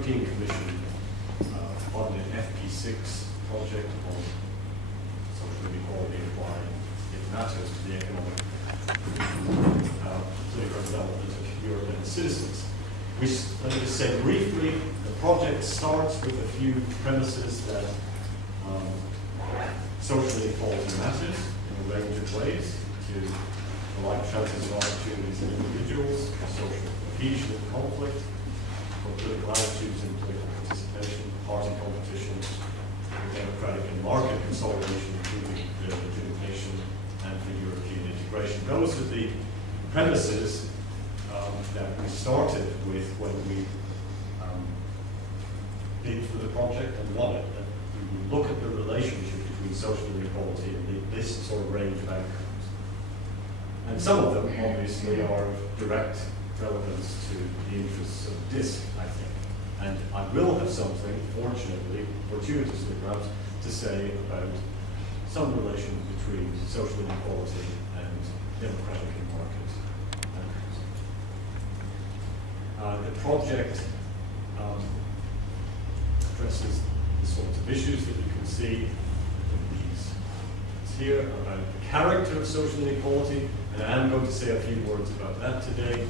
European Commission funded FP6 project on social inequality and why it matters to the economic political development of European citizens. Let me just say briefly, the project starts with a few premises that social inequality matters in a range of ways to the like chances and opportunities of individuals, social cohesion and conflict, for political attitudes and political participation, party competition, democratic and market consolidation, including the legitimation and for European integration. Those are the premises that we started with when we bid for the project and won it. And we look at the relationship between social inequality and this sort of range of outcomes. And some of them, obviously, are of direct relevance to the interests of DISC, I think. And I will have something, fortunately, fortuitously perhaps, to say about some relation between social inequality and democratic and market outcomes. The project addresses the sorts of issues that you can see in these here about the character of social inequality, and I am going to say a few words about that today.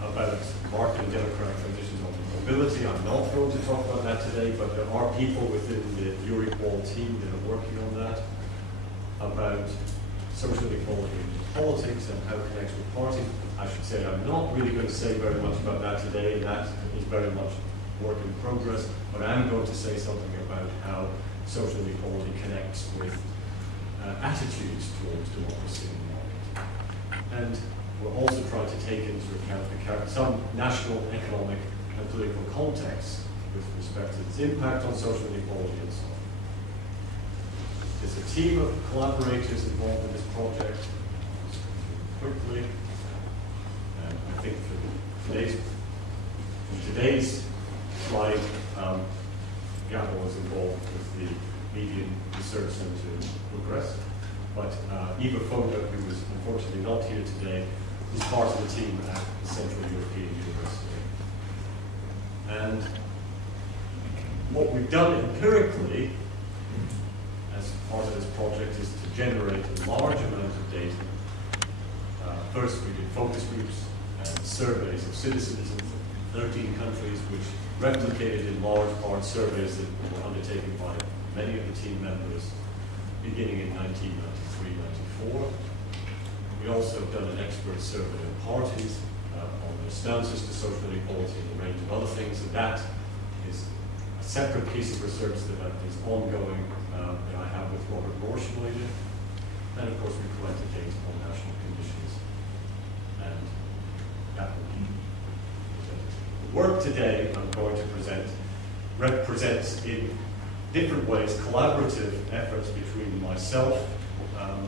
About market and democratic conditions on mobility. I'm not going to talk about that today, but there are people within the Equal team that are working on that. About social inequality in politics and how it connects with parties. I should say I'm not really going to say very much about that today. That is very much work in progress, but I'm going to say something about how social inequality connects with attitudes towards democracy in the market. And we're also trying to take into account some national economic and political contexts with respect to its impact on social inequality and so on. There's a team of collaborators involved in this project. Quickly, and I think for today's slide, Gabor was involved with the Median Research Centre in Bucharest, but Eva Foda, who was unfortunately not here today, is part of the team at the Central European University. And what we've done empirically as part of this project is to generate a large amount of data. First, we did focus groups and surveys of citizens in 13 countries, which replicated in large part surveys that were undertaken by many of the team members beginning in 1993-94. We also have done an expert survey of parties on their stances to social inequality and a range of other things, and that is a separate piece of research that is ongoing that I have with Robert Rorschenoide. And of course we collected data on national conditions, and that will be presented. The work today I'm going to present represents in different ways collaborative efforts between myself,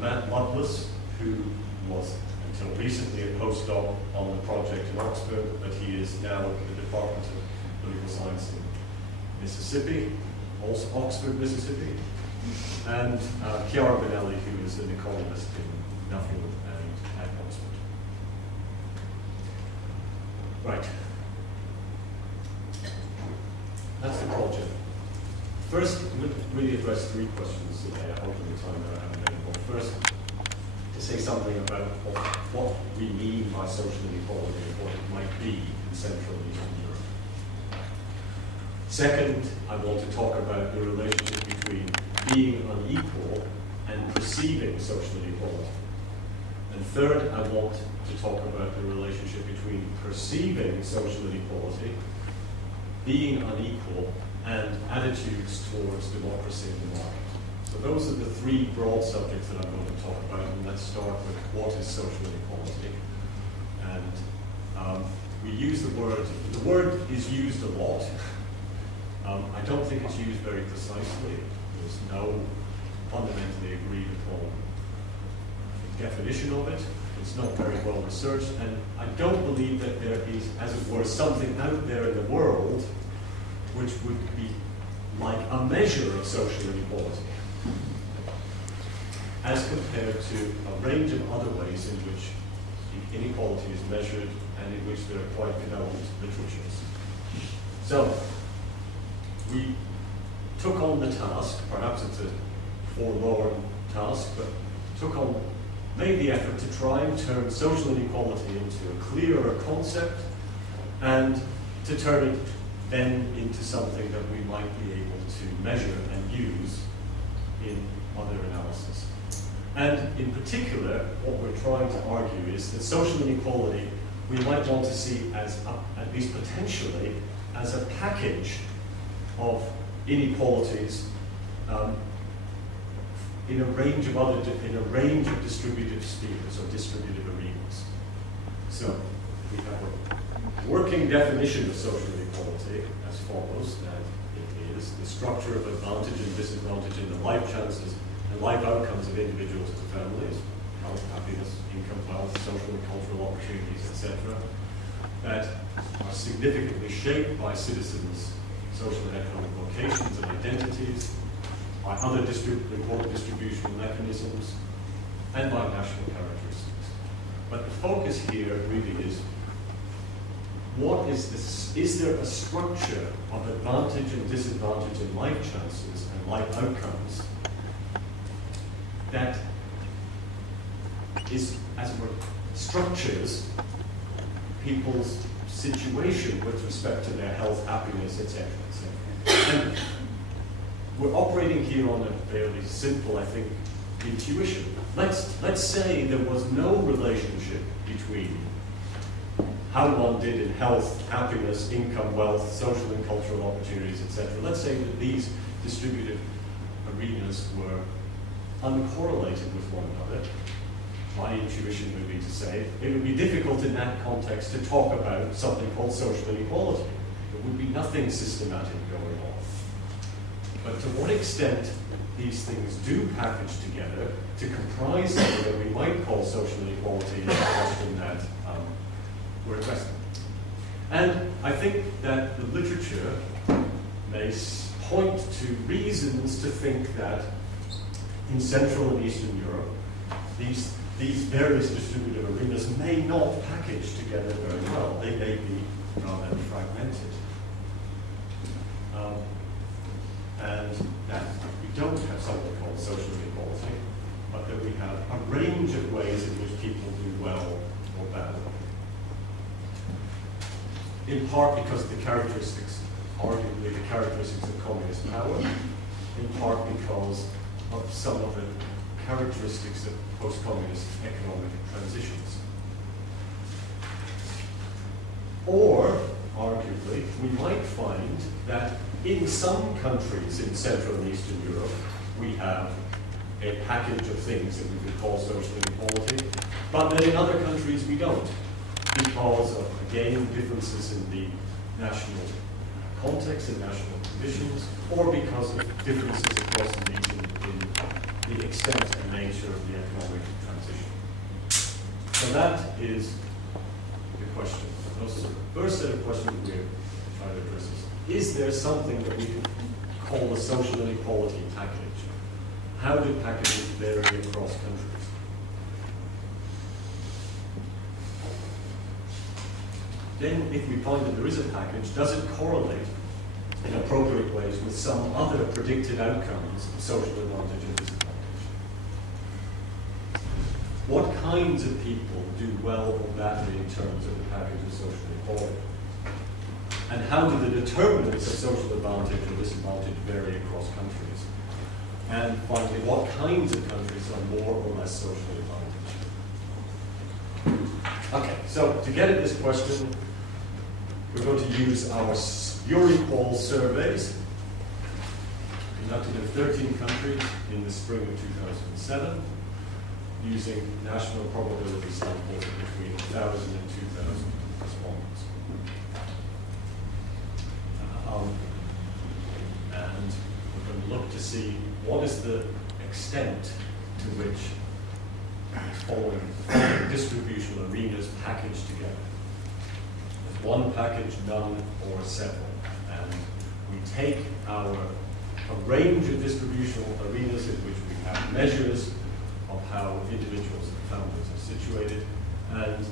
Matt Loveless, who was until recently a postdoc on the project in Oxford, but he is now in the Department of Political Science in Mississippi, also Oxford, Mississippi, and Chiara Benelli, who is an economist in Nuffield and at Oxford. Right. That's the project. First, I'm going to really address three questions today, I hope in the time that I have available. First, to say something about what we mean by social inequality and what it might be in Central and Eastern Europe. Second, I want to talk about the relationship between being unequal and perceiving social inequality. And third, I want to talk about the relationship between perceiving social inequality, being unequal, and attitudes towards democracy in the market. So those are the three broad subjects that I'm going to talk about, and let's start with what is social inequality. And we use the word is used a lot. I don't think it's used very precisely. There's no fundamentally agreed upon definition of it. It's not very well researched, and I don't believe that there is, as it were, something out there in the world which would be like a measure of social inequality, as compared to a range of other ways in which inequality is measured and in which there are quite developed literatures. So, we took on the task, perhaps it's a forlorn task, but made the effort to try and turn social inequality into a clearer concept and to turn it then into something that we might be able to measure and use in other analysis. And in particular, what we're trying to argue is that social inequality we might want to see as, at least potentially, as a package of inequalities in a range of distributive spheres or distributive arenas. So we have a working definition of social inequality as follows, that it is the structure of advantage and disadvantage in the life chances and life outcomes of individuals and families, health, happiness, income, wealth, social and cultural opportunities, etc., that are significantly shaped by citizens' social and economic vocations and identities, by other important distributional mechanisms, and by national characteristics. But the focus here really is, what is this? Is there a structure of advantage and disadvantage in life chances and life outcomes that is, as it were, structures people's situation with respect to their health, happiness, etc., etc. And we're operating here on a fairly simple, I think, intuition. Let's say there was no relationship between how one did in health, happiness, income, wealth, social and cultural opportunities, etc. Let's say that these distributive arenas were uncorrelated with one another. My intuition would be to say it would be difficult in that context to talk about something called social inequality. There would be nothing systematic going on. But to what extent these things do package together to comprise something that we might call social inequality is a question that we're addressing. And I think that the literature may point to reasons to think that in Central and Eastern Europe, these various distributive arenas may not package together very well. They may be rather fragmented. And that we don't have something called social inequality, but that we have a range of ways in which people do well or bad. In part because the characteristics, arguably the characteristics of communist power, in part because of some of the characteristics of post-communist economic transitions. Or, arguably, we might find that in some countries in Central and Eastern Europe, we have a package of things that we could call social inequality, but that in other countries we don't, because of, again, differences in the national context and national conditions, or because of differences across the region in the extent and nature of the economic transition. So that is the question. So the first set of questions we're trying to address is there something that we can call a social inequality package? How do packages vary across countries? Then, if we find that there is a package, does it correlate in appropriate ways with some other predicted outcomes of social advantage and disadvantage? What kinds of people do well or badly in terms of the package of social inequality? And how do the determinants of social advantage or disadvantage vary across countries? And finally, what kinds of countries are more or less socially advantaged? Okay, so to get at this question, we're going to use our Equal surveys conducted in 13 countries in the spring of 2007, using national probability samples of between 1,000 and 2,000 respondents. And we're going to look to see what is the extent to which following distributional arenas packaged together. Is one package, none, or several? And we take a range of distributional arenas in which we have measures of how individuals and families are situated, and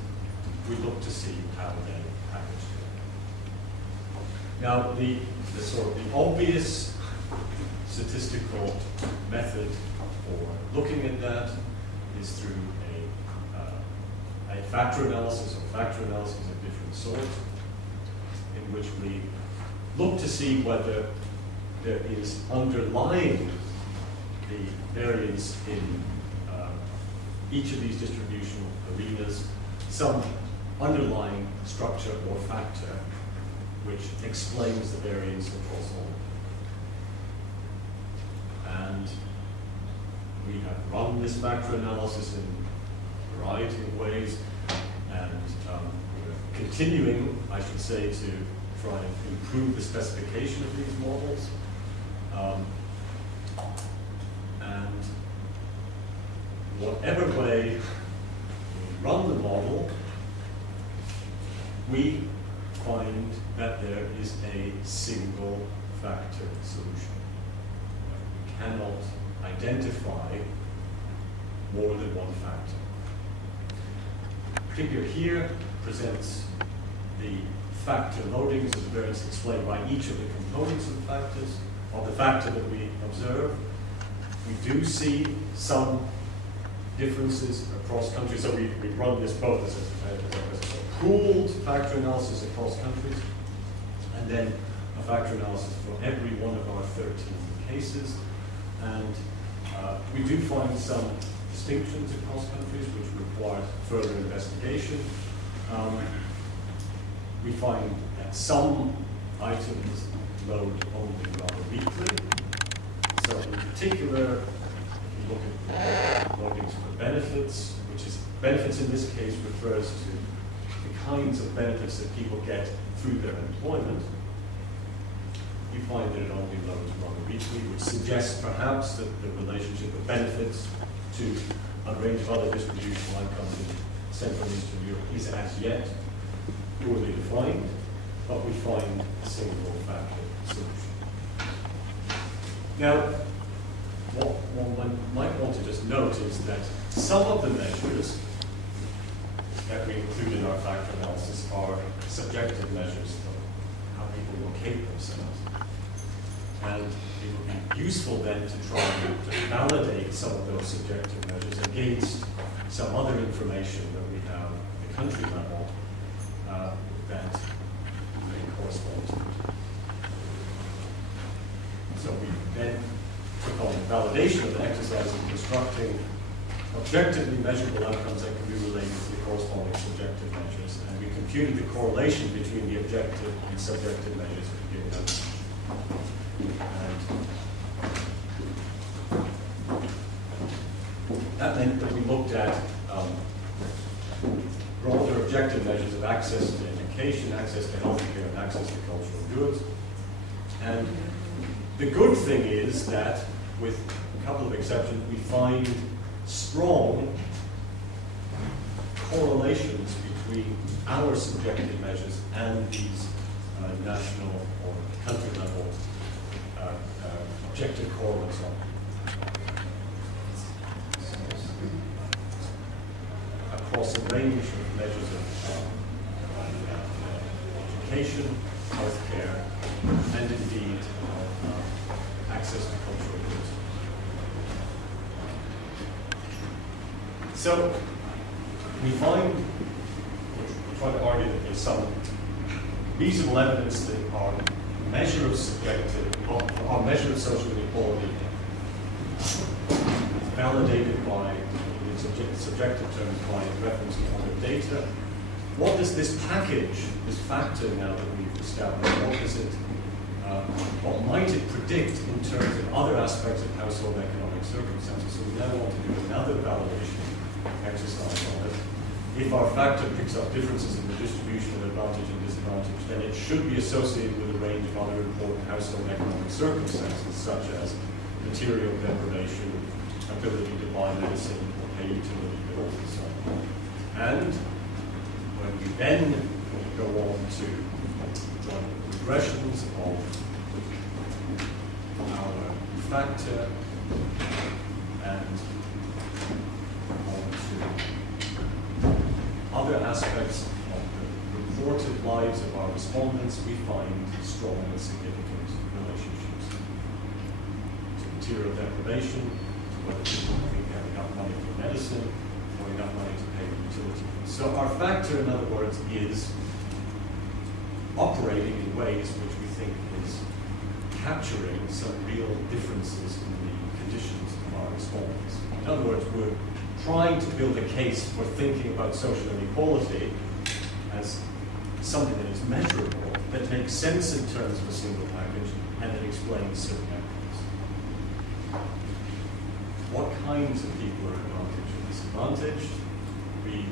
we look to see how they package together. Now, the sort of the obvious statistical method for looking at that is through a factor analysis or factor analysis of different sorts, in which we look to see whether there is underlying the variance in each of these distributional arenas some underlying structure or factor which explains the variance across all. And we have run this factor analysis in a variety of ways, and we're continuing, I should say, to try and improve the specification of these models. And whatever way we run the model, we find that there is a single factor solution. We cannot identify more than one factor. The figure here presents the factor loadings of the variance explained by each of the components of the factors, of the factor that we observe. We do see some differences across countries, so we run this both as a pooled factor analysis across countries, and then a factor analysis for every one of our 13 cases. And we do find some distinctions across countries which require further investigation. We find that some items load only rather weakly. So in particular, if you look at loadings for benefits, which is benefits in this case refers to the kinds of benefits that people get through their employment, you find that it only loads rather weakly, which suggests perhaps that the relationship of benefits to a range of other distributional outcomes in Central and Eastern Europe is as yet poorly defined, but we find a single factor solution. Now, what one might want to just note is that some of the measures that we include in our factor analysis are subjective measures of how people locate themselves. And it would be useful then to try to validate some of those subjective measures against some other information that we have at the country level that may correspond to it. So we then took on validation of the exercise of constructing objectively measurable outcomes that can be related to the corresponding subjective measures, and we computed the correlation between the objective and subjective measures of a given outcome. And that meant that we looked at broader objective measures of access to education, access to healthcare, and access to cultural goods. And the good thing is that, with a couple of exceptions, we find strong correlations between our subjective measures and these national or country level objective correlates across a range of measures of education, healthcare, and indeed access to cultural goods. So we find, we try to argue that there's some reasonable evidence that our measure of social inequality is validated by, in subjective terms, by reference to other data. What does this package, this factor now that we've established, what might it predict in terms of other aspects of household economic circumstances? So we now want to do another validation exercise on it. If our factor picks up differences in the distribution of advantage and disadvantage, then it should be associated with a range of other important household economic circumstances, such as material deprivation, ability to buy medicine, or pay utility bills, and so on. And when we then go on to run regressions of our factor and on to other aspects of the supported lives of our respondents, we find strong and significant relationships. To material deprivation, to whether people think they have enough money for medicine, or enough money to pay utility bills. So our factor, in other words, is operating in ways which we think is capturing some real differences in the conditions of our respondents. In other words, we're trying to build a case for thinking about social inequality as something that is measurable, that makes sense in terms of a single package, and that explains certain outcomes. What kinds of people are advantaged or disadvantaged? We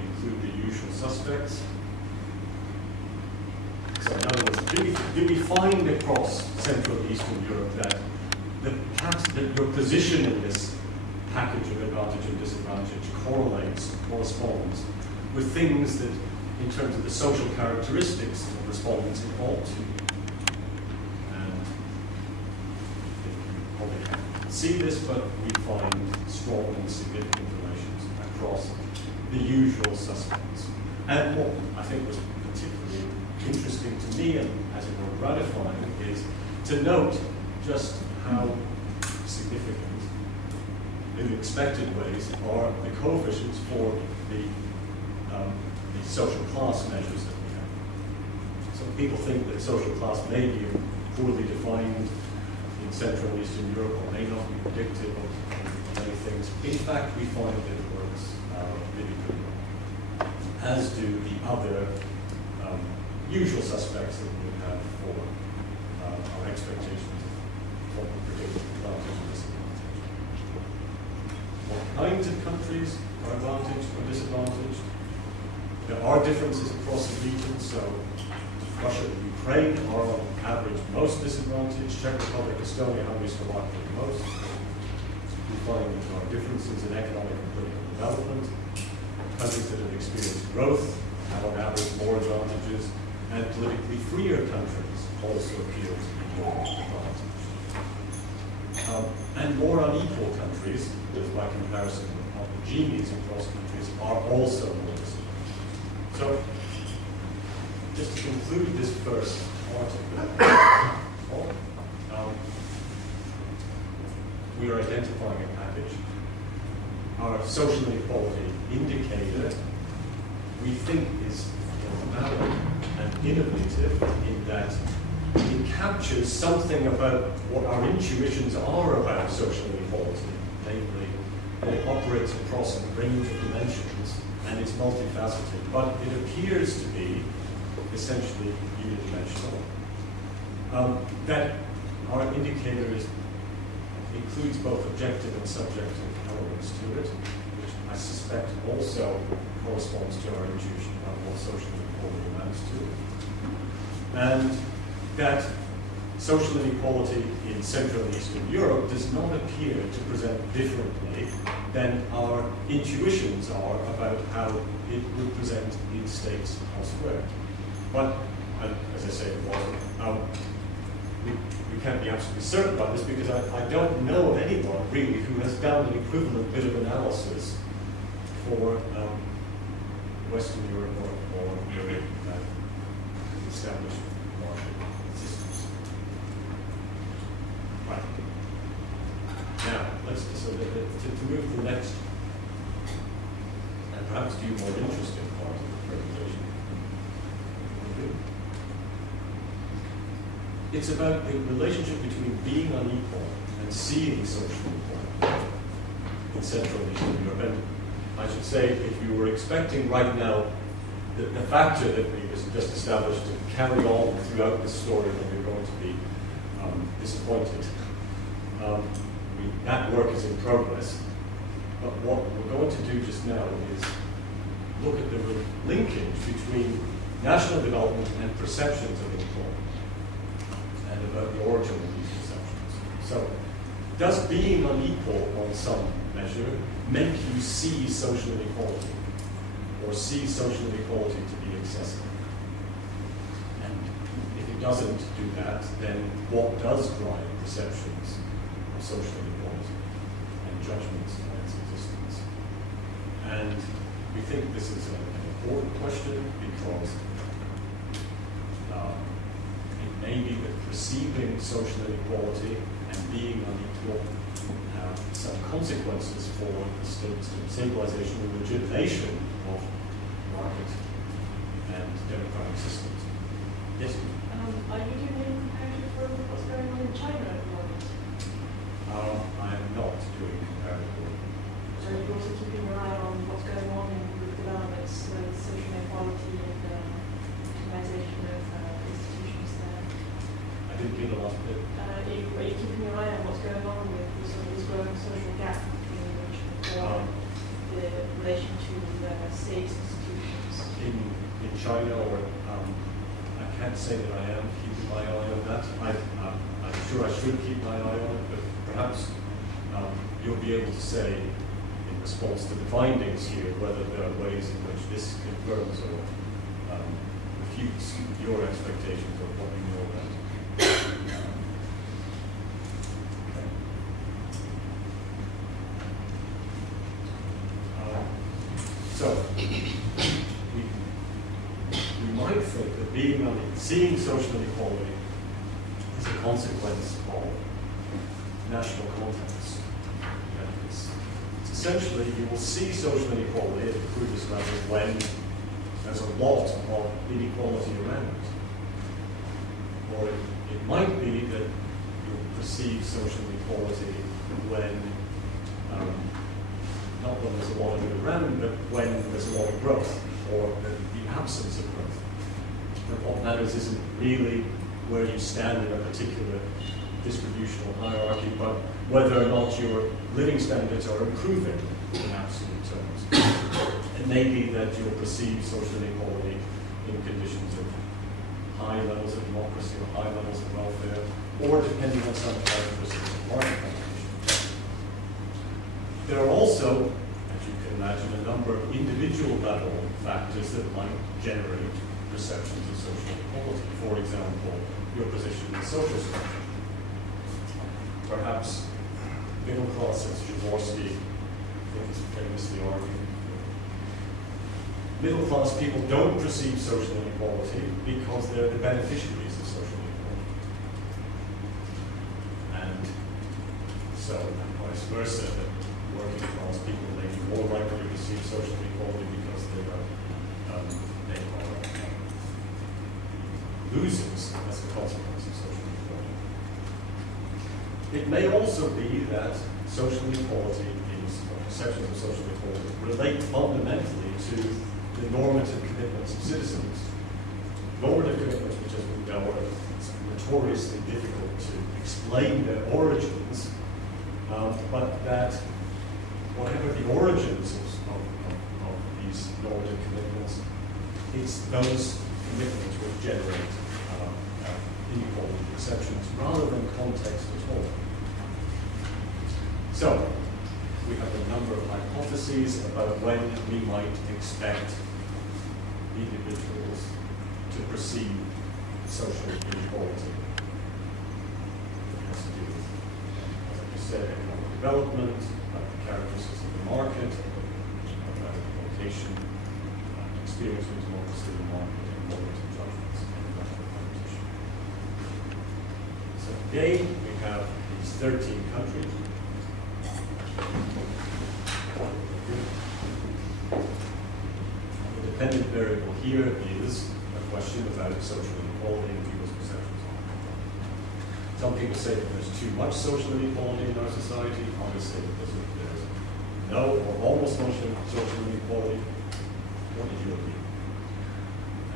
include the usual suspects. So in other words, do we find across Central and Eastern Europe that that your position in this package of advantage and disadvantage corresponds with things that, in terms of the social characteristics of respondents, it ought to? And you probably can't see this, but we find strong and significant relations across the usual suspects. And what I think was particularly interesting to me, and as it were gratifying, is to note just how significant, in expected ways, are the coefficients for the social class measures that we have. So people think that social class may be poorly defined in Central and Eastern Europe, or may not be predictive of many things. In fact, we find that it works really pretty well, as do the other usual suspects that we have for our expectations of what we predict advantage and disadvantage. What kinds of countries are advantaged or disadvantaged? There are differences across the region, so Russia and Ukraine are on average most disadvantaged, Czech Republic, Estonia, Hungary, Slovakia the most. We find that there are differences in economic and political development. Countries that have experienced growth have on average more advantages, and politically freer countries also appear to be more advantaged. And more unequal countries, by comparison with homogeneous across countries, are also more disadvantaged. So, just to conclude this first article, we are identifying a package. Our social inequality indicator, we think, is valid and innovative in that it captures something about what our intuitions are about social inequality, namely that it operates across a range of dimensions and it's multifaceted, but it appears to be essentially unidimensional. That our indicator includes both objective and subjective elements to it, which I suspect also corresponds to our intuition about what social inequality amounts to. And that social inequality in Central and Eastern Europe does not appear to present differently than our intuitions are about how it would present in states elsewhere. But, as I say, we can't be absolutely certain about this because I don't know of anyone really who has done an equivalent bit of analysis for Western Europe or established market systems. Right. Now, let's to move to the next and perhaps do more interesting part of the presentation. It's about the relationship between being unequal and seeing social inequality in Central and Eastern Europe. And I should say, if you were expecting right now the factor that we just established to carry on throughout this story, then you're going to be disappointed. That work is in progress. But what we're going to do just now is look at the linkage between national development and perceptions of inequality, and about the origin of these perceptions. So, does being unequal on some measure make you see social inequality, or see social inequality to be excessive? And if it doesn't do that, then what does drive perceptions of social inequality and judgments on its existence? And we think this is an important question because maybe that perceiving social inequality and being unequal have some consequences for the stabilization and legitimation of market and democratic systems. Yes? Are you doing any comparative work with what's going on in China at the moment? I am not doing comparative work. So you're also keeping your eye on what's going on in the developments with social inequality and optimization of institutions there? I didn't get the last bit. Are you keeping your eye on what's going on with the sort of this growing social gap between the rich and the poor, the relation to state institutions? In China, or I can't say that I am keeping my eye on that. I'm sure I should keep my eye on it, but perhaps you'll be able to say in response to the findings here whether there are ways in which this confirms or refutes your expectations of what you know about it. So, we might think that seeing social inequality is a consequence of national contexts. It's essentially, you will see social inequality at the crudest level when there's a lot of inequality around. Or it might be that you'll perceive social inequality when not when there's a lot of it around, but when there's a lot of growth, or the absence of growth. But what matters isn't really where you stand in a particular distributional hierarchy, but whether or not your living standards are improving in absolute terms. It may be that you'll perceive social inequality in conditions of high levels of democracy or high levels of welfare, or depending on some characteristics of market competition. There are also, as you can imagine, a number of individual level factors that might generate perceptions of social inequality. For example, your position in the social structure. Perhaps middle class, as Jaworski famously argued. Middle class people don't perceive social inequality because they're the beneficiaries of social inequality. And so, vice versa, that working class people may be more likely to receive social inequality because they are losers as a consequence of social inequality. It may also be that social inequality or perceptions of social inequality relate fundamentally to the normative commitments of citizens. Normative commitments, which as we know are notoriously difficult to explain their origins, but that whatever the origins of these normative commitments, it's those commitments which generate inequality perceptions rather than context at all. So, we have a number of hypotheses about when we might expect individuals to perceive social inequality. It has to do with, as I just said, economic development, about the characteristics of the market, about location, experience with democracy in the market, and normative judgments, and national competition. So today we have these 13 countries. The dependent variable here is a question about social inequality and people's perceptions on it. Some people say that there's too much social inequality in our society. Others say that there's no or almost no social inequality. What is your view?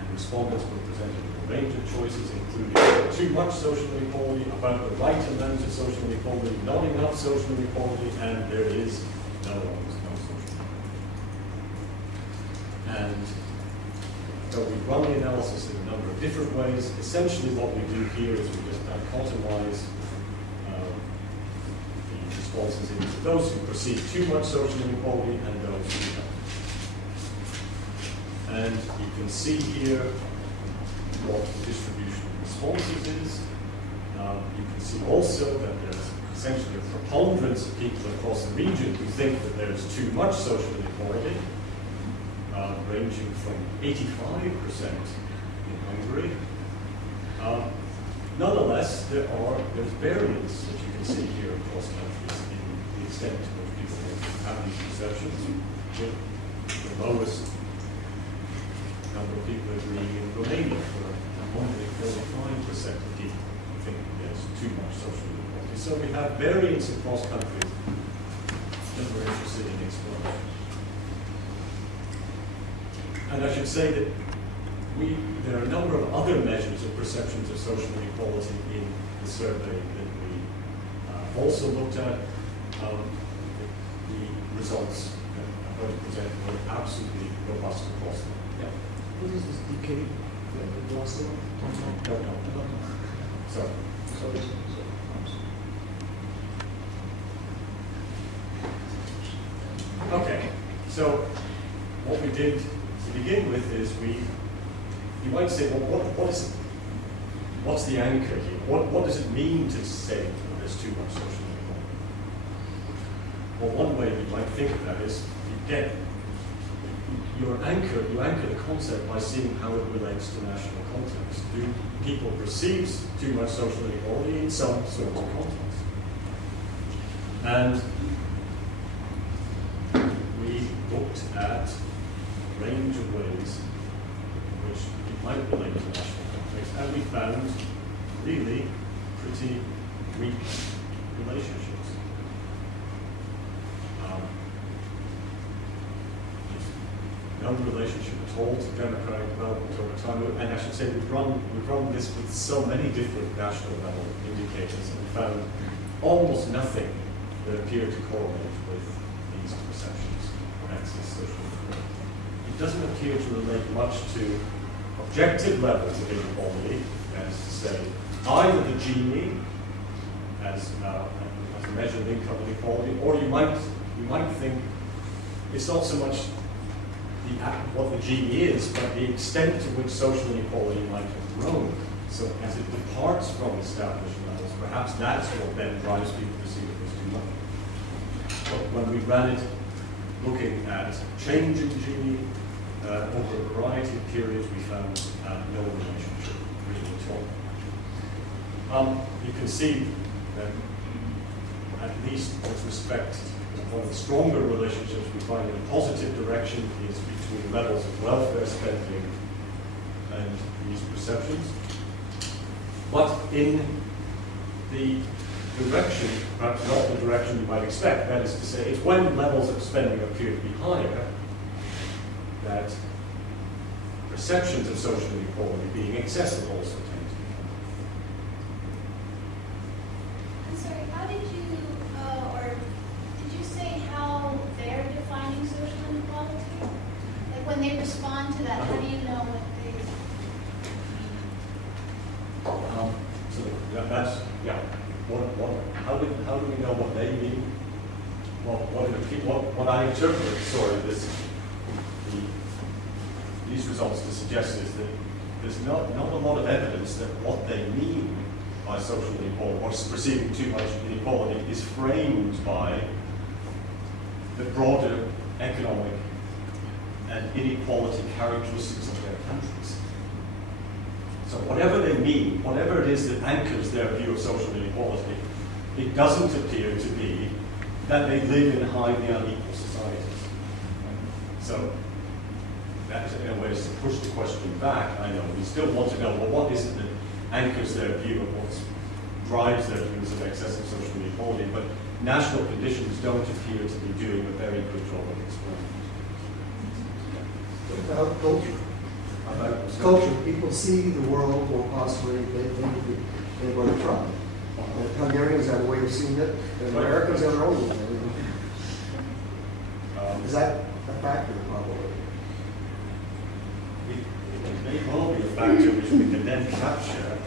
And respondents were presented with a range of choices, including too much social inequality, about the right amount of social inequality, not enough social inequality, and there is no social inequality. And so we run the analysis in a number of different ways. Essentially what we do here is we just dichotomize the responses into those who perceive too much social inequality and those who don't. And you can see here what the distribution of responses is. You can see also that there's essentially a preponderance of people across the region who think that there's too much social inequality, ranging from 85% in Hungary Nonetheless, there's variance, as you can see here across countries, in the extent to which people have these perceptions. The lowest number of people agreeing in Romania, where only 45% of people think there's too much social inequality. So we have variance across countries that we're interested in exploring. And I should say that there are a number of other measures of perceptions of social inequality in the survey that we also looked at. The results that I'm going to present were absolutely robust across them. Yeah. What is this decay? The last one? No. Sorry. Okay, so what we did to begin with is you might say, well, what's the anchor here? What does it mean to say that there's too much social inequality? Well, one way you might think of that is you anchor the concept by seeing how it relates to national context. Do people perceive too much social inequality in some sort of context? And we looked at a range of ways in which it might relate to national context, and we found really pretty weak relationships. No relationship at all to democratic development over time, and I should say we've run this with so many different national level indicators and found almost nothing that appeared to correlate with these perceptions of excess social inequality. It doesn't appear to relate much to objective levels of inequality, that is to say, either the Gini as a measure of income inequality, or you might think it's not so much what the Gini is, but the extent to which social inequality might have grown. So as it departs from established levels, perhaps that's what then drives people to see it as too much. But when we ran it looking at change in Gini over a variety of periods, we found no relationship really at all. You can see that at least with respect to one of the stronger relationships we find in a positive direction is between levels of welfare spending and these perceptions. But in the direction, perhaps not the direction you might expect, that is to say, it's when levels of spending appear to be higher that perceptions of social inequality being excessive also tend to be higher. I'm sorry, how did you, or did you say how they're defining social inequality? Like when they respond to that, how do you know what they mean? So that's, yeah. How do we know what they mean? Well, what I interpret, these results to suggest is that there's not a lot of evidence that what they mean by social inequality or perceiving too much inequality is framed by the broader economic and inequality characteristics of their countries. So whatever they mean, whatever it is that anchors their view of social inequality, it doesn't appear to be that they live in highly unequal societies. So that, in a way, is to push the question back. I know we still want to know, well, what is it that anchors their view of what drives their views of excessive social inequality? But national conditions don't appear to be doing a very good job of explaining. About culture. Culture. People see the world more possibly than where they're from. Hungarians have a way of seeing it, and Americans have their own way. Is that a factor, probably? It may well be a factor which we can then capture.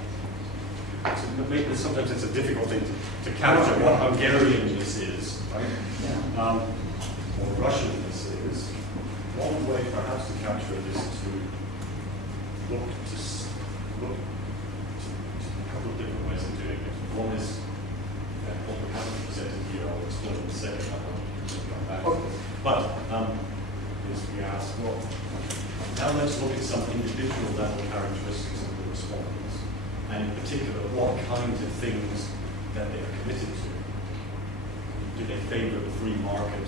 Sometimes it's a difficult thing to capture what Hungarian-ness is, right? Yeah. Or Russian-ness is. One way perhaps to capture it is to look to a couple of different ways of doing it. One is what we haven't presented here. I'll explain in a second. I want to come back. Okay. But is we ask, well, now let's look at some individual level characteristics of the respondents and in particular, what kinds of things that they are committed to. Do they favor the free market?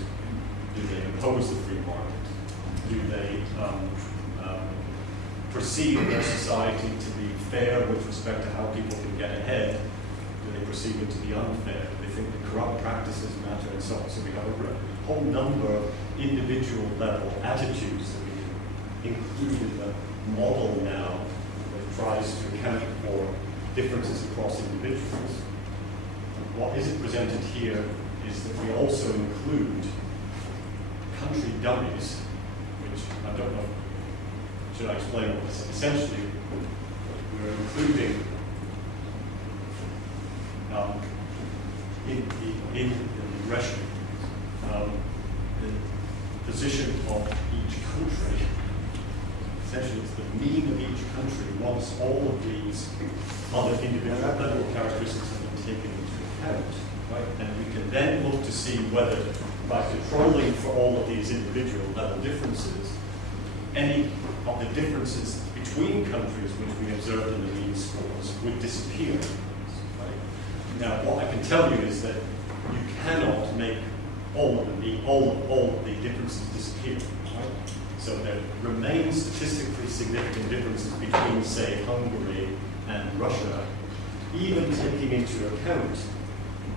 Do they oppose the free market? Do they perceive their society to be fair with respect to how people can get ahead? Do they perceive it to be unfair? Do they think that corrupt practices matter and so on? So we have a whole number of individual level attitudes that we can include in the model now that tries to account for differences across individuals. What isn't presented here is that we also include country dummies, which I don't know, should I explain what this is? Essentially, we're including in the regression the position of each country. Essentially, it's the mean of each country once all of these other individual level characteristics have been taken into account. Right? And we can then look to see whether, by controlling for all of these individual level differences, any of the differences between countries which we observed in the mean scores would disappear. Right? Now, what I can tell you is that you cannot make all of the differences disappear. Right? So there remain statistically significant differences between, say, Hungary and Russia, even taking into account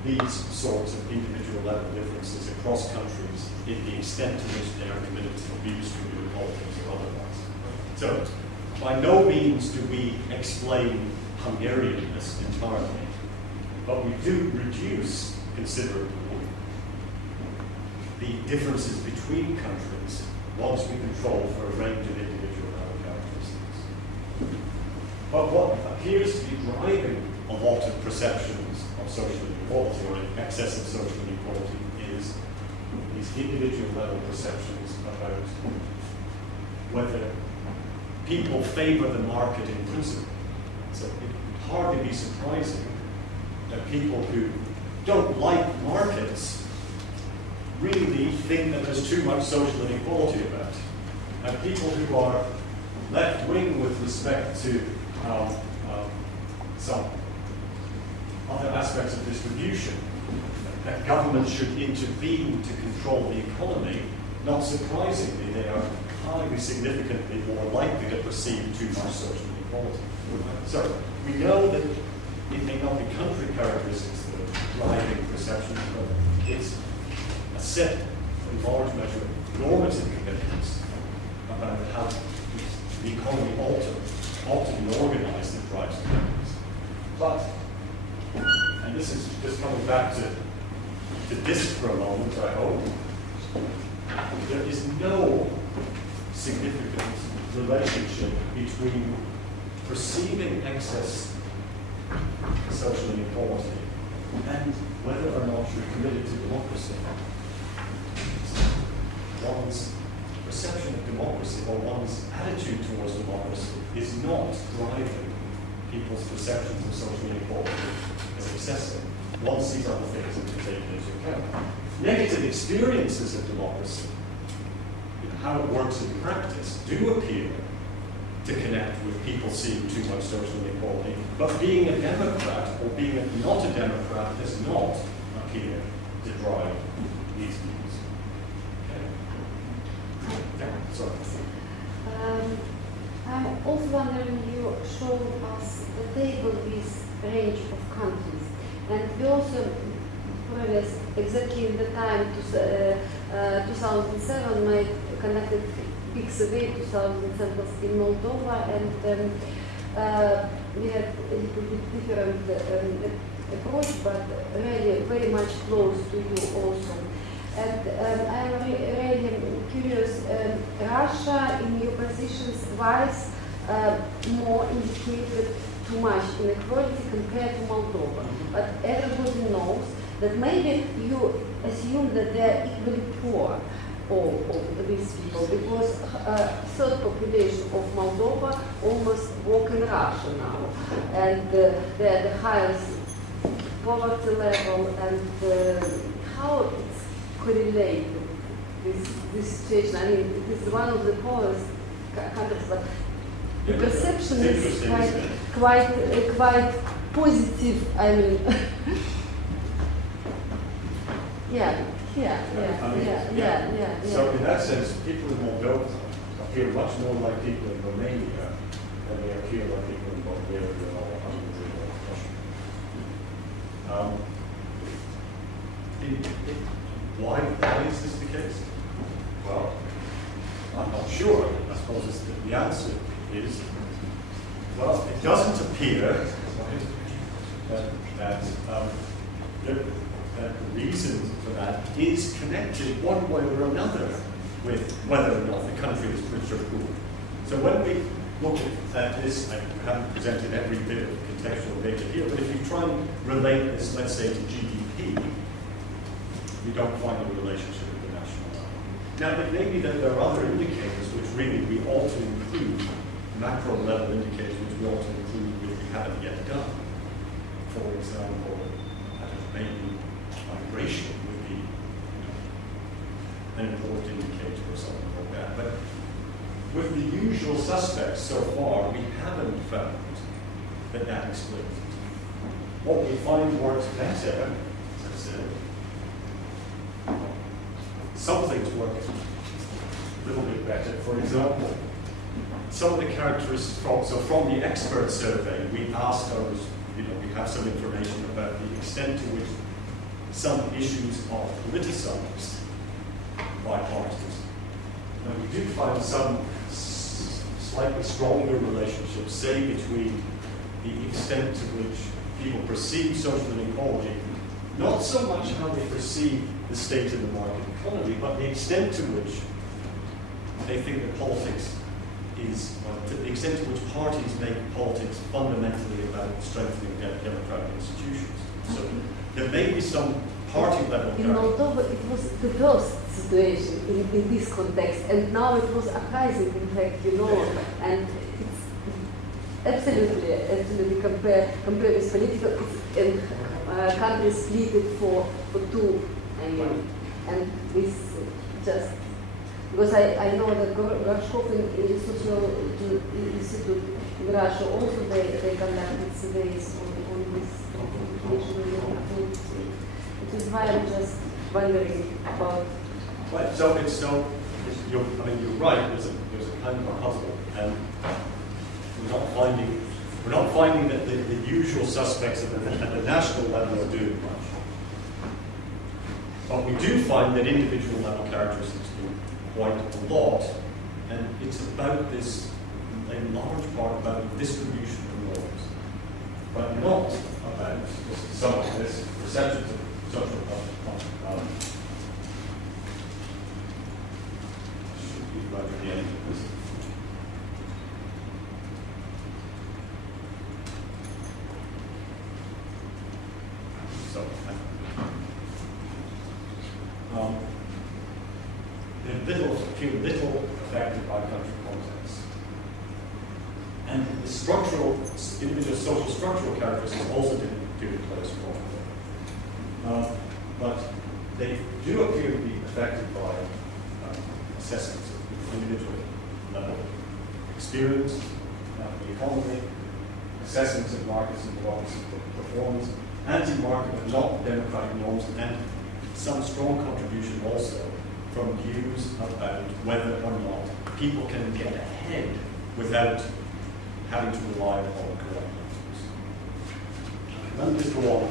these sorts of individual level differences across countries in the extent to which they are committed to redistributive politics or otherwise. So, by no means do we explain Hungarianness entirely, but we do reduce considerably the differences between countries once we control for a range of individual level characteristics. But what appears to be driving a lot of perceptions of social inequality or excessive social inequality is these individual level perceptions about whether people favor the market in principle. So it would hardly be surprising that people who don't like markets really think that there's too much social inequality about it. And people who are left-wing with respect to some other aspects of distribution, that government should intervene to control the economy, not surprisingly, they are highly significantly more likely to perceive too much social inequality. So we know that it may not be country characteristics that are driving perception, but it's a set, in large measure, of normative commitments about how the economy ought to be organized that drives commitments. But, and this is just coming back to this for a moment, I hope, there is no significant relationship between perceiving excess social inequality and whether or not you're committed to democracy. One's perception of democracy or one's attitude towards democracy is not driving people's perceptions of social inequality as excessive once these other things have been taken into account. Negative experiences of democracy, how it works in practice, do appear to connect with people seeing too much social inequality, but being a Democrat or being not a Democrat does not appear to drive these views. Okay. Yeah, sorry. I'm also wondering, you showed us the table with range of countries, and we also previous exactly in the time 2007 made conducted big survey. 2007 was in Moldova, and we had a little bit different approach, but really very much close to you also. And I'm really curious, Russia in your positions was more indicated too much inequality compared to Moldova. But everybody knows that maybe you assume that they are equally poor, all of these people, because third population of Moldova almost work in Russia now. And they are the highest poverty level, and how it's correlated with this situation. I mean, it is one of the poorest countries, but the perception is quite positive. I mean, yeah. So in that sense, people in Moldova appear much more like people in Romania than they appear like people in Bulgaria or Hungary or Russia. Why is this the case? Well, I'm not sure. I suppose the answer is, well, it doesn't appear that the reason for that is connected one way or another with whether or not the country is rich or poor. So when we look at this, I haven't presented every bit of contextual data here, but if you try and relate this, let's say, to GDP, you don't find a relationship with the national level. Now, it may be that there are other indicators which really we ought to include, macro level indicators which we ought to include which we haven't yet done. For example, I don't know, maybe migration would be an important indicator or something like that. But with the usual suspects so far, we haven't found that explains it. What we find works better, as I said, some things work a little bit better. For example, some of the characteristics from the expert survey, we asked those, we have some information about the extent to which some issues are politicized by parties. And we do find some slightly stronger relationships, say, between the extent to which people perceive social inequality, not so much how they perceive the state of the market economy, but the extent to which they think that politics is, to the extent to which parties make politics fundamentally about strengthening democratic institutions. So there may be some party level. In Moldova, it was the worst situation in this context, and now it was arising, in fact, and it's absolutely compared with political, and countries split it for two, I mean, and this just. Because I know that Gorshkov in the Social Institute in Russia also they conducted surveys on this information. It is why I'm just wondering about. Right. You're right. There's a kind of a puzzle, and we're not finding that the usual suspects at the national level are doing much. But we do find that individual level characteristics do quite a lot, and it's about this, in large part, about the distribution of norms, but not about some of this perceptions of social balance. Should be right at the end of this. They're little affected by country context. And the individual social structural characteristics also do play a small role. But they do appear to be affected by assessments of individual level experience, the economy, assessments of markets and democracy performance, anti-market and not democratic norms, and some strong contribution also from views about whether or not people can get ahead without having to rely upon correct answers. Let me just go on.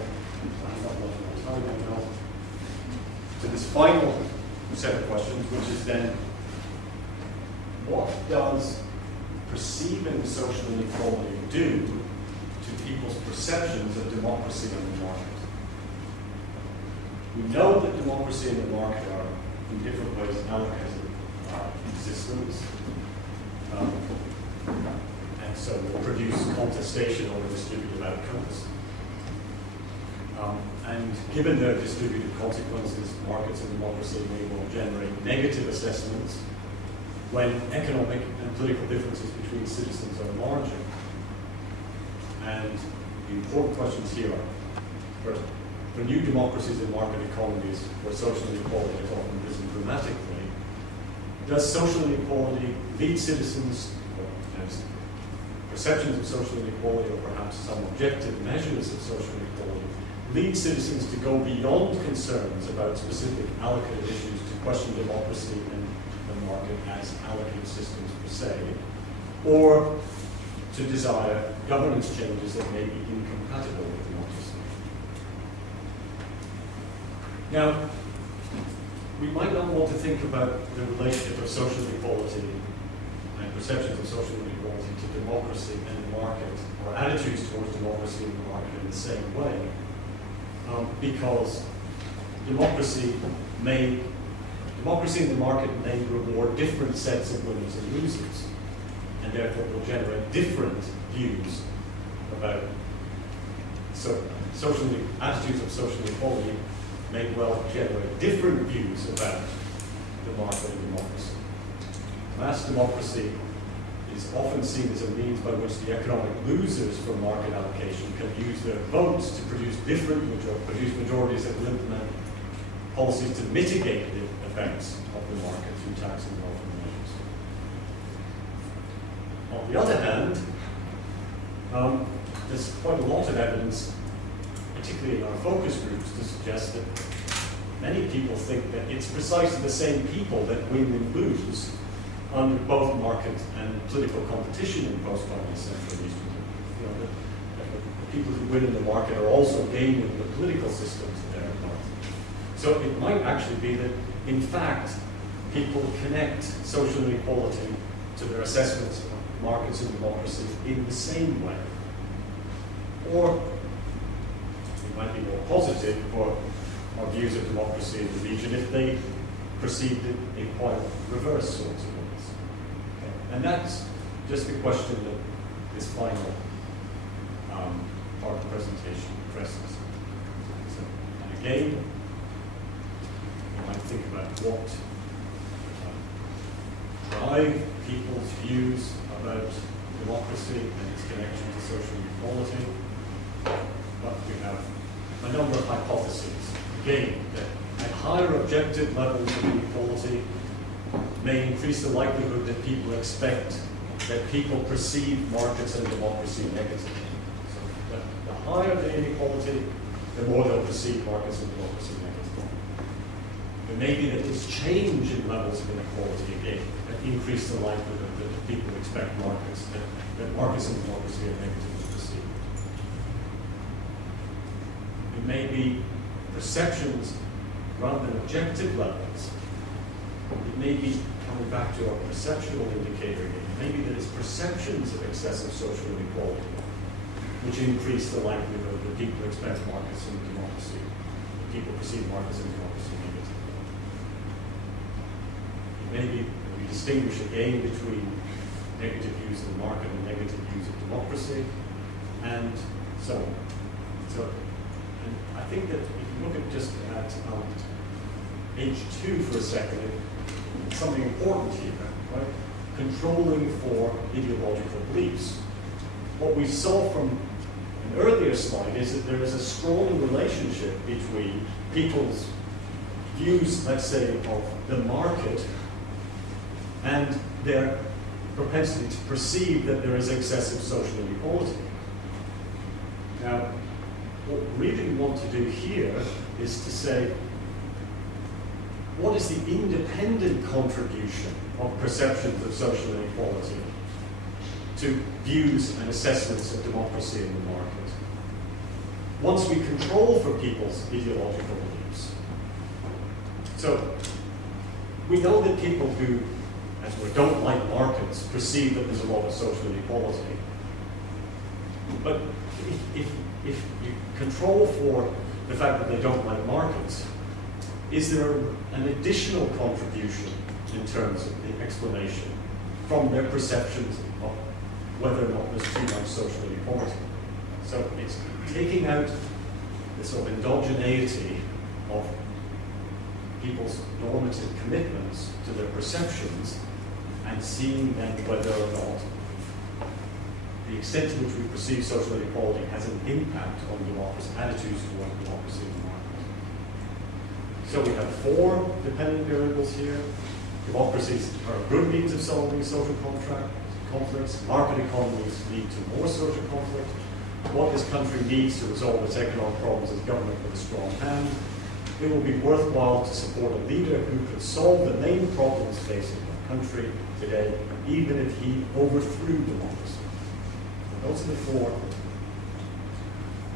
I've got much more time now. To this final set of questions, which is then, what does perceiving social inequality do to people's perceptions of democracy and the market? We know that democracy and the market are in different ways allocated systems, and so will produce contestation over distributed outcomes. And given their distributed consequences, markets and democracy may well generate negative assessments when economic and political differences between citizens are larger. And the important questions here are, first, for new democracies and market economies where social inequality has often risen dramatically, does social inequality lead citizens, perceptions of social inequality, or perhaps some objective measures of social inequality, lead citizens to go beyond concerns about specific allocated issues to question democracy and the market as allocated systems per se, or to desire governance changes that may be incompatible with democracy. Now, we might not want to think about the relationship of social inequality and perceptions of social inequality to democracy and the market, or attitudes towards democracy and the market in the same way, because democracy and the market may reward different sets of winners and losers, and therefore will generate different views about attitudes of social inequality may well generate different views about the market and democracy. Mass democracy is often seen as a means by which the economic losers from market allocation can use their votes to produce majorities that will implement policies to mitigate the effects of the market through tax and welfare measures. On the other hand, there's quite a lot of evidence, particularly in our focus groups, to suggest that many people think that it's precisely the same people that win and lose under both market and political competition in post-20th century Eastern Europe. The people who win in the market are also gaining the political systems that they're part of. So it might actually be that, in fact, people connect social inequality to their assessments of markets and democracy in the same way. Or it might be more positive for our views of democracy in the region if they perceived it in quite reverse sorts of ways. Okay. And that's just the question that this final part of the presentation addresses. So, and again, you might think about what drive people's views about democracy and its connection to social equality. But we have a number of hypotheses. Again, that at higher objective levels of inequality may increase the likelihood that people expect that people perceive markets and democracy negatively. So the higher the inequality, the more they'll perceive markets and democracy negatively. It may be that this change in levels of inequality, again, that increase the likelihood that people expect markets, that markets and democracy are negatively perceived. It may be perceptions rather than objective levels. It may be, coming back to our perceptual indicator again, it may be that it's perceptions of excessive social inequality which increase the likelihood that people expect markets and democracy, that people perceive markets and democracy negatively. It may be that we distinguish again between negative views of the market and negative views of democracy, and so on. So, and I think that if you look at just at H2 for a second, it's something important here, right? Controlling for ideological beliefs. What we saw from an earlier slide is that there is a strong relationship between people's views, let's say, of the market and their propensity to perceive that there is excessive social inequality. Now, what we really want to do here is to say, what is the independent contribution of perceptions of social inequality to views and assessments of democracy in the market? Once we control for people's ideological beliefs. So, we know that people who, as we don't like markets, perceive that there's a lot of social inequality. But if you control for the fact that they don't like markets, is there an additional contribution in terms of the explanation from their perceptions of whether or not there's too much social inequality? So it's taking out the sort of endogeneity of people's normative commitments to their perceptions and seeing then whether or not the extent to which we perceive social inequality has an impact on democracy, attitudes towards democracy in the market. So we have 4 dependent variables here. Democracies are a good means of solving social contract. conflicts. Market economies lead to more social conflict. What this country needs to resolve its economic problems is government with a strong hand. It will be worthwhile to support a leader who could solve the main problems facing the country today, even if he overthrew democracy. And those are the four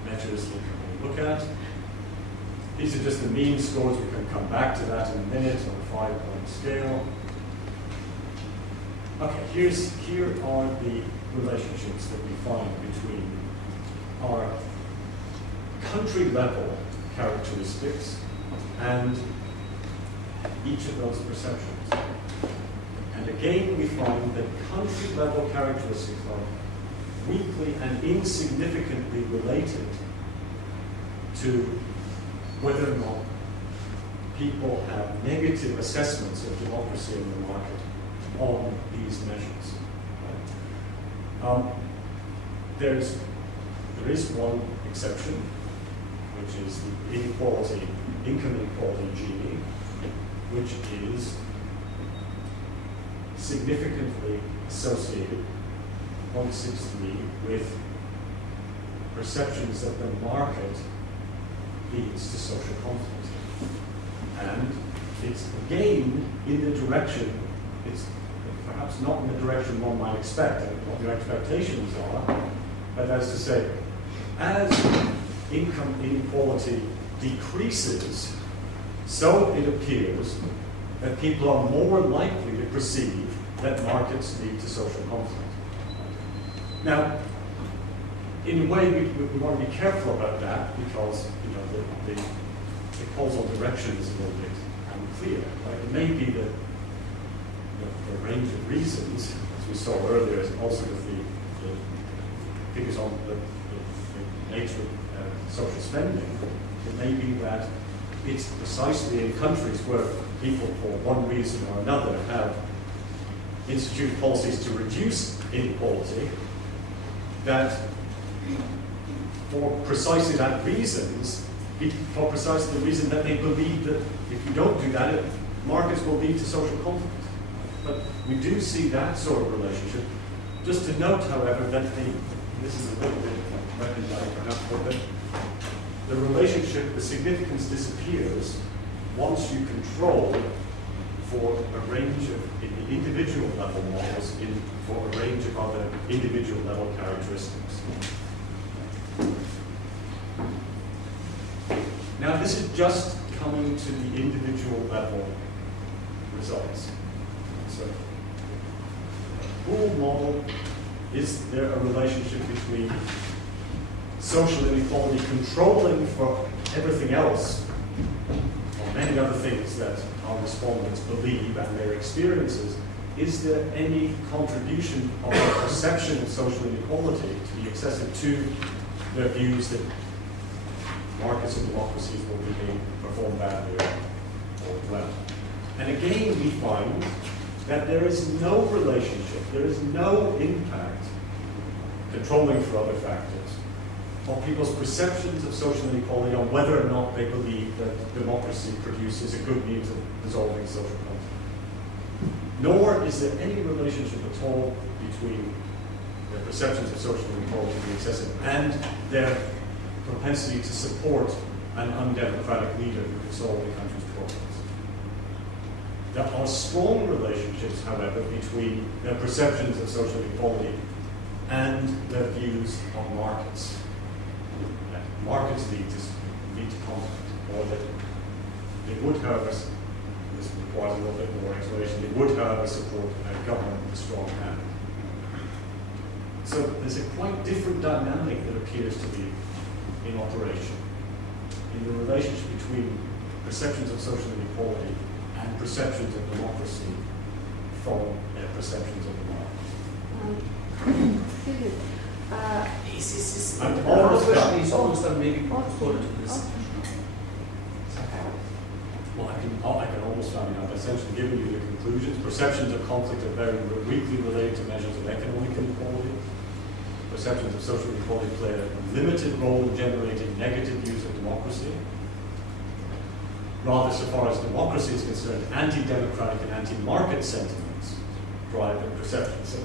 measures that we look at. These are just the mean scores. We can come back to that in a minute on a 5-point scale. Okay, here are the relationships that we find between our country level characteristics and each of those perceptions. And again, we find that country level characteristics are weakly and insignificantly related to whether or not people have negative assessments of democracy in the market on these measures. There is one exception, which is the inequality, income inequality Gini, which is significantly associated, 0.63, with perceptions that the market leads to social conflict. And it's again in the direction, it's perhaps not in the direction one might expect, and what your expectations are, but as to say, as income inequality decreases, so it appears that people are more likely to perceive that markets lead to social conflict. Now, in a way, we want to be careful about that because the causal direction is a little bit unclear. Right? It may be that the range of reasons, as we saw earlier, also with the figures on the nature of social spending, it may be that it's precisely in countries where people, for one reason or another, have instituted policies to reduce inequality, that for precisely that reasons, for precisely the reason that they believe that if you don't do that, markets will lead to social conflict. But we do see that sort of relationship. Just to note, however, that this is a little bit recondite perhaps, but the relationship, the significance disappears once you control for a range of, in the individual level models, for a range of other individual level characteristics. Now, this is just coming to the individual level results. So, pool model, is there a relationship between social inequality controlling for everything else, or many other things that our respondents believe and their experiences? Is there any contribution of a perception of social inequality to be excessive to their views that markets and democracies will be performed badly or well? And again, we find that there is no relationship, there is no impact, controlling for other factors, on people's perceptions of social inequality on whether or not they believe that democracy produces a good means of resolving social conflict. Nor is there any relationship at all between their perceptions of social inequality being excessive and their propensity to support an undemocratic leader who can solve the country's problems. There are strong relationships, however, between their perceptions of social inequality and their views on markets. That markets lead to conflict, or that they would, however, this requires a little bit more explanation, they would, however, support a government with a strong hand. So there's a quite different dynamic that appears to be in operation in the relationship between perceptions of social inequality and perceptions of democracy from perceptions of the market. Excuse me. I'm almost done. Is almost done. Maybe postpone it to this. Well, I can almost find out. Essentially giving you the conclusions. Perceptions of conflict are very weakly related to measures of economic inequality. Perceptions of social inequality play a limited role in generating negative views of democracy. Rather, so far as democracy is concerned, anti-democratic and anti-market sentiments drive the perception. So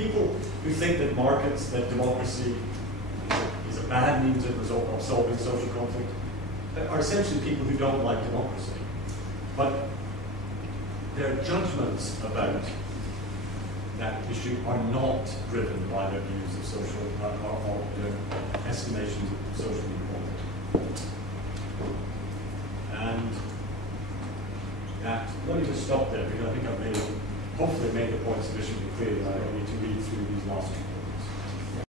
People who think that markets, that democracy is a bad means of solving social conflict are essentially people who don't like democracy. But their judgments about that issue are not driven by their views of social, or their estimations of social equality. And that, let me just stop there, because I think I've hopefully made the point sufficiently clear that I don't need to read through these last two